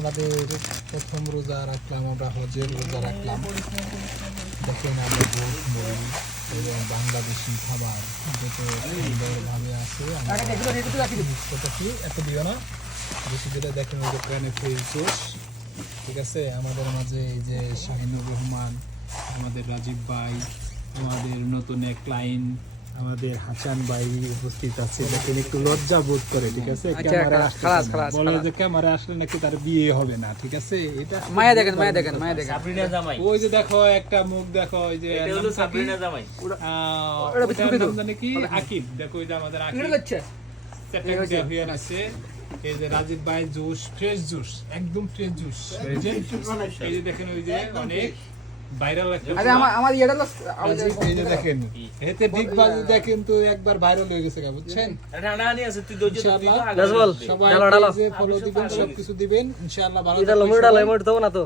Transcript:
আমাদের প্রথম রোজা রাখলাম, আমরা হজের রোজা রাখলাম। দেখেন আমরা গোট মুড়ি এবং বাংলাদেশি খাবার যত সুন্দরভাবে আছে এত দিও না, বেশি যেটা দেখেন ওই যে ফ্রিজ ঠিক আছে? আমাদের মাঝে এই যে শাহিনুর রহমান, আমাদের রাজীব ভাই, আমাদের নতুন এক ক্লায়েন্ট আমাদের হাসান ভাই উপস্থিত আছে দেখেন একটু লজ্জা বোধ করে ঠিক আছে? খালাস, বলে যে ক্যামেরা আসলে নাকি তার বিয়ে হবে না ঠিক আছে? এটা মায়া দেখেন মায়া দেখেন মায়া দেখেন। সাবরিনা জামাই। ওই যে দেখো একটা মুখ দেখো ওই যে এটা হলো সাবরিনা জামাই। ওটা বিস্কুট নাম জানি কি? আকিব। দেখো ওই যে আমাদের আকিব। এটা হচ্ছে দেওয়া হয়ে আছে এই যে রাজীব ভাই জুস ফ্রেশ জুস একদম ফ্রেশ জুস। এই যে দেখেন ওই যে অনেক ভাইরাল আরে আমার আমার ইয়েটা তো এই যে দেখেন। এতে ডিগ বাজি দেখেন তো একবার ভাইরাল হয়ে গেছে বুঝছেন? রানা আনি আছে তুই ডালো, ডালো। ফলো দিবেন সবকিছু দিবেন। ইনশাআল্লাহ ভালো এটা থাকবেন লমুড়া সবাই। দেবো না তো।